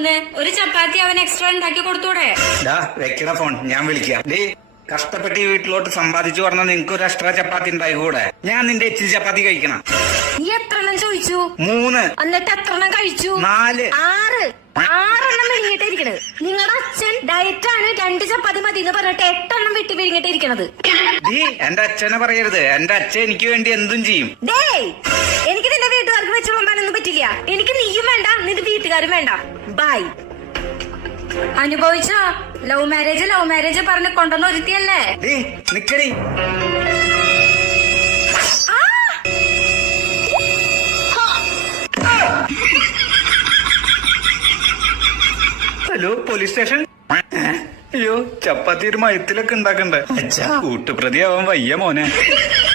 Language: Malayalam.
ഉണ്ടാക്കൂന്ന്? ഒരു ചപ്പാത്തി അവൻ എക്സ്ട്രാ ഉണ്ടാക്കി കൊടുത്തൂടെ? വെക്കട ഫോൺ, ഞാൻ വിളിക്കാം. കഷ്ടപ്പെട്ട് ഈ വീട്ടിലോട്ട് സമ്പാദിച്ചു പറഞ്ഞാൽ നിനക്ക് ഒരു എക്സ്ട്രാ ചപ്പാത്തി ഉണ്ടായിക്കൂടെ? ഞാൻ നിന്റെ എച്ചിരി ചപ്പാത്തി കഴിക്കണം. നീ എത്രണ്ണം ചോദിച്ചു? 3. എന്നിട്ട് എത്രണ്ണം കഴിച്ചു? 4. 6 വിഴുങ്ങിട്ടിരിക്കണത്. നിങ്ങളുടെ അച്ഛൻ ഡയറ്റാണ് 2 ചപ്പാത്തി മതി എന്ന് പറഞ്ഞിട്ട് 8 എണ്ണം വെട്ടി വിഴുങ്ങിട്ടിരിക്കണത്. എന്റെ അച്ഛനെ പറയരുത്. എന്റെ അച്ഛൻ എനിക്ക് വേണ്ടി എന്തും ചെയ്യും. എനിക്ക് നിന്റെ വീട്ടുകാർക്ക് വെച്ച് വിളമ്പാനൊന്നും പറ്റില്ല. എനിക്ക് നീയും വേണ്ട, നിന്റെ വീട്ടുകാരും വേണ്ട. ബൈ. അനുഭവിച്ചോ? ലവ് മാരേജ് പറഞ്ഞ് കൊണ്ടുവന്ന് ഒരുത്തിയല്ലേ? നിക്കടി. Hello, police station. അയ്യോ, ചപ്പാത്തി ഒരു മയത്തിലൊക്കെ ഉണ്ടാക്കണ്ടേ? കൂട്ടുപ്രതി ആവാൻ വയ്യ മോനെ.